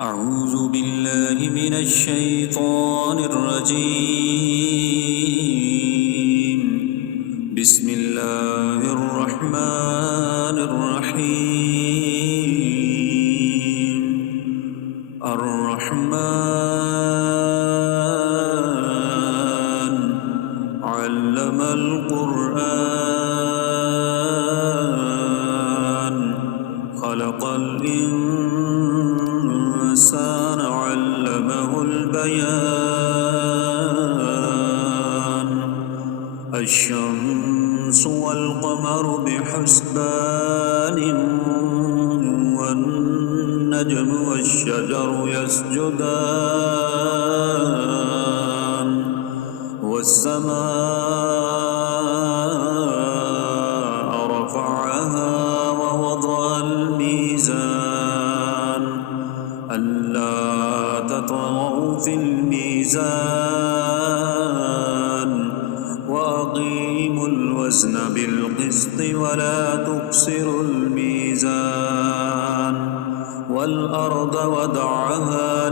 أعوذ بالله من الشيطان الرجيم. بسم الله الرحمن الرحيم. الرحمن علم القرآن خلق الإنسان علمه البيان. الشمس والقمر بحسبان والنجم والشجر يسجدان والسماء رفعها ووضع الميزان ألا تطغوا في الميزان وأقيموا الوزن بالقسط ولا تخسروا الميزان والأرض وضعها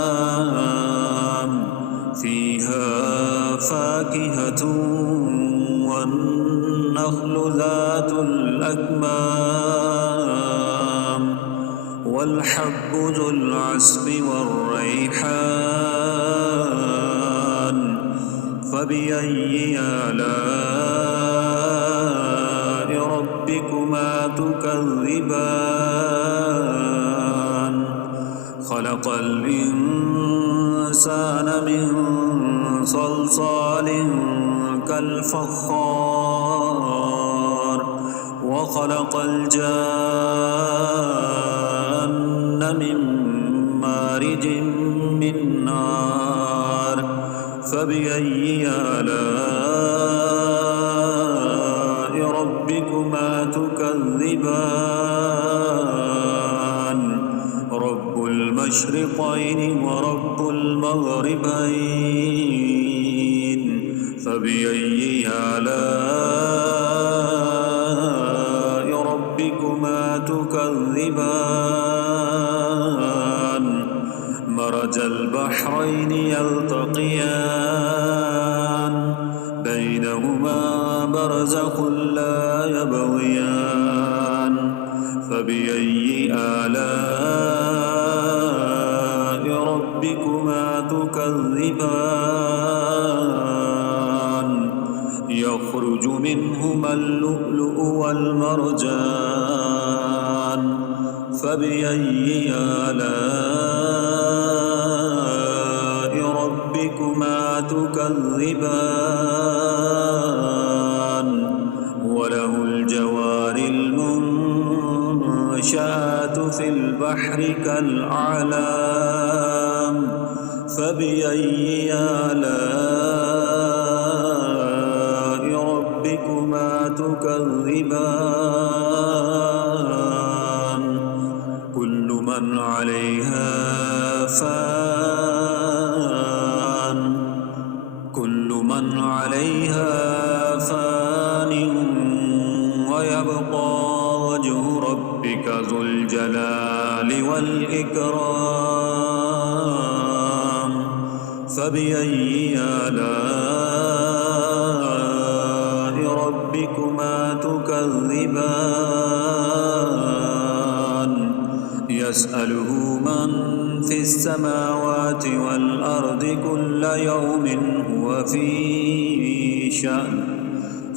للأنام فيها فاكهة والنخل ذات الأكمام والحب ذو العصف والريحان فبأي آلاء ربكما تكذبان خلق الإنسان من صلصال كالفخار وخلق الجان من مارج من نار فبأي آلاء ربكما تكذبان رب المشرقين ورب المغربين فبأي آلاء ربكما تكذبان مرج البحرين يلتقيان بينهما برزخ لا يبغيان فبأي آلاء ربكما تكذبان يخرج منهما اللؤلؤ والمرجان فبأي آلاء ربكما تكذبان وله الجوار المنشآت في البحر كالأعلام فبأي آلاء ربكما تكذبان كل من عليها فان ويبقى وجه ربك ذو الجلال والإكرام فبأي آلاء ربكما تكذبان يسأله من في السماوات والأرض كل يوم هو في شأن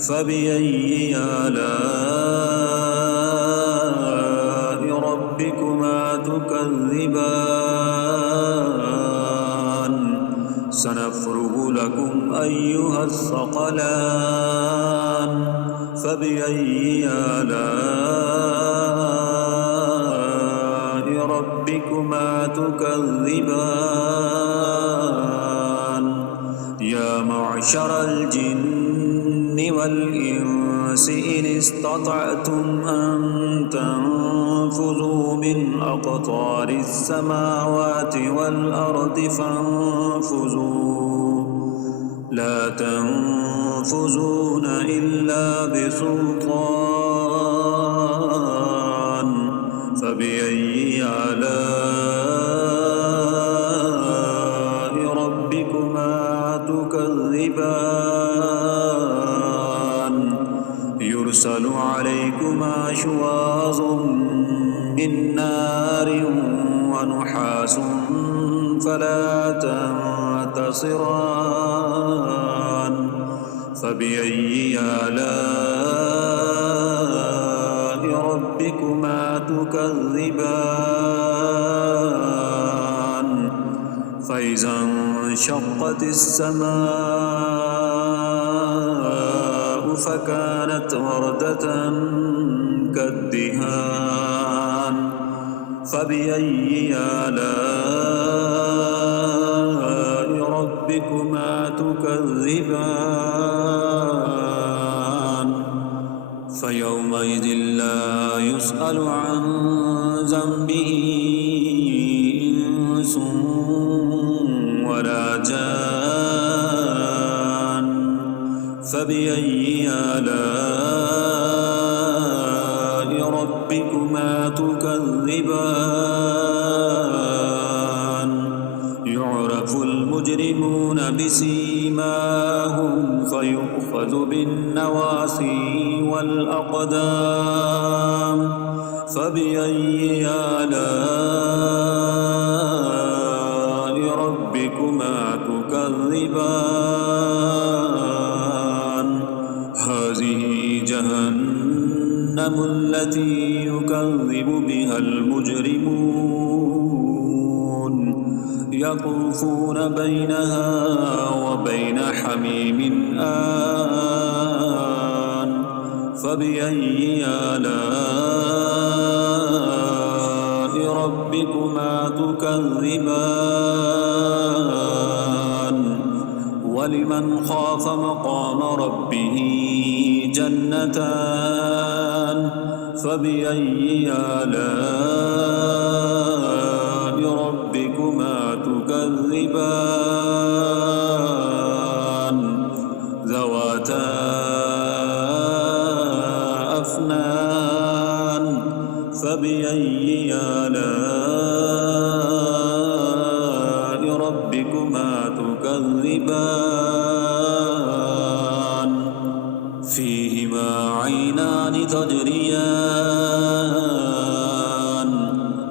فبأي آلاء ربكما تكذبان سنفرغ لكم أيها الثقلان فبأي آلاء ربكما تكذبان يا معشر الجن والإنس إن استطعتم أن تنفذوا من أقطار السماوات والأرض فانفذوا لا تنفذون إلا بسلطان فبأي آلاء نحاس فلا تنتصران فبأي آلاء ربكما تكذبان فإذا انشقت السماء فكانت وردة كالدهان فبأي آلاء ربكما تكذبان فيومئذ لا يسأل عن ذنبه إنس ولا جان فبأي آلاء ربكما تكذبان يعرف المجرمون بسيماهم فيؤخذ بالنواصي والأقدام فبأي آلاء ربكما تكذبان هذه جهنم التي يكذب بها المجرمون يطوفون بينها وبين حميم آن فبأي آلاء ربكما تكذبان ولمن خاف مقام ربه جنتان فبأي آلاء ربكما تكذبان ذواتا أفنان فبأي آلاء ربكما تكذبان فيهما عينان تجريان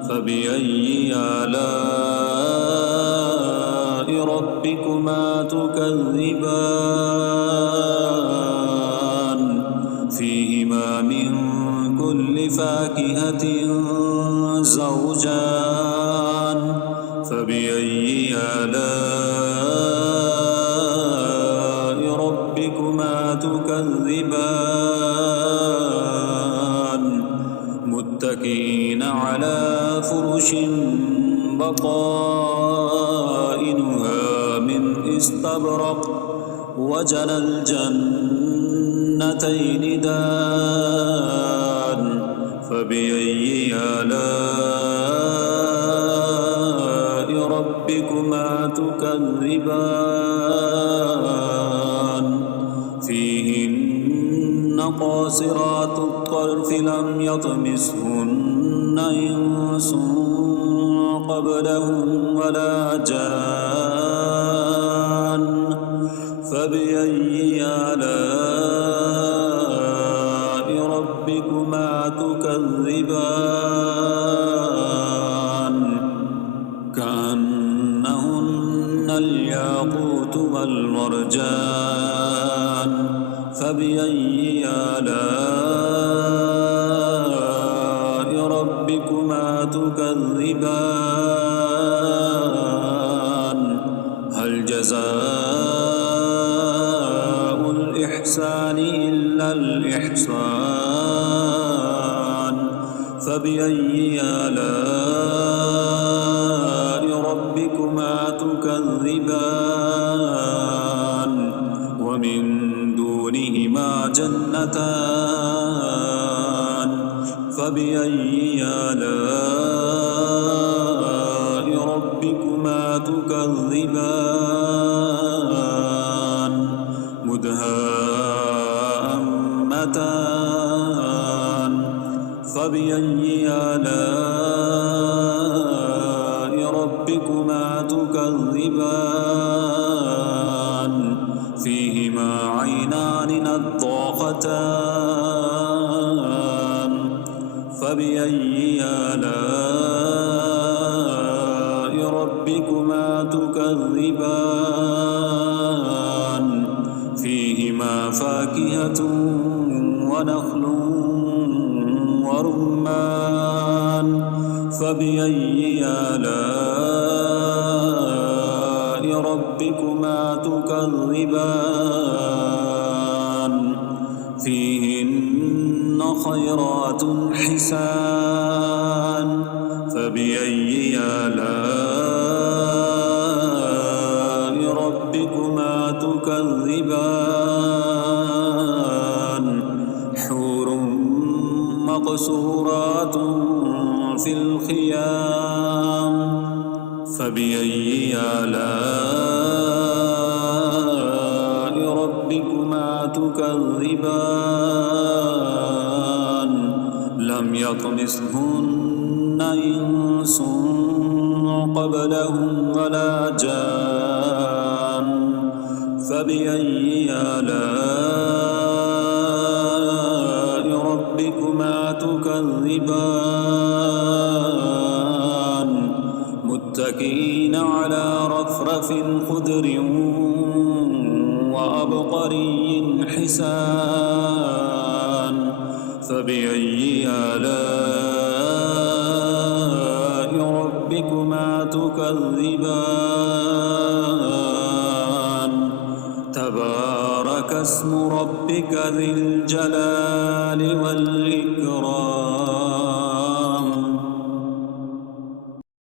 فبأي آلاء ربكما تكذبان فيهما من كل فاكهة زوجان فبأي آلاء ربكما تكذبان متكئين على فرش بطائنها من استبرق وجنى الجنتين دان فبأي آلاء ربكما تكذبان فيهن قاصرات الطرف لم يطمثهن إنس قبلهم ولا جان فبأي آلاء ربكما تكذبان كأنهن الياقوت والمرجان فبأي آلاء ربكما تكذبان هل جزاء الإحسان إلا الإحسان فبأي آلاء ربكما تكذبان ومن دونهما جنتان فبأي آلاء ربكما تكذبان مدهامتان فبأي آلاء ربكما تكذبان فيهما عينان نضاختان فبأي آلاء ربكما تكذبان فيهما فاكهة ونخل ورمان فبأي آلاء ربكما تكذبان فيهن خيرات حسان فبأي آلاء ربكما تكذبان حور مقصورات في الخيام فبأي آلاء ربكما تكذبان لم يطمثهن إنس قبلهم ولا جان فبأي آلاء ربكما تكذبان متكئين على رفرف خضر وعبقري حسان فبأي آلاء ربكما تكذبان تبارك اسم ربك ذي الجلال والإكرام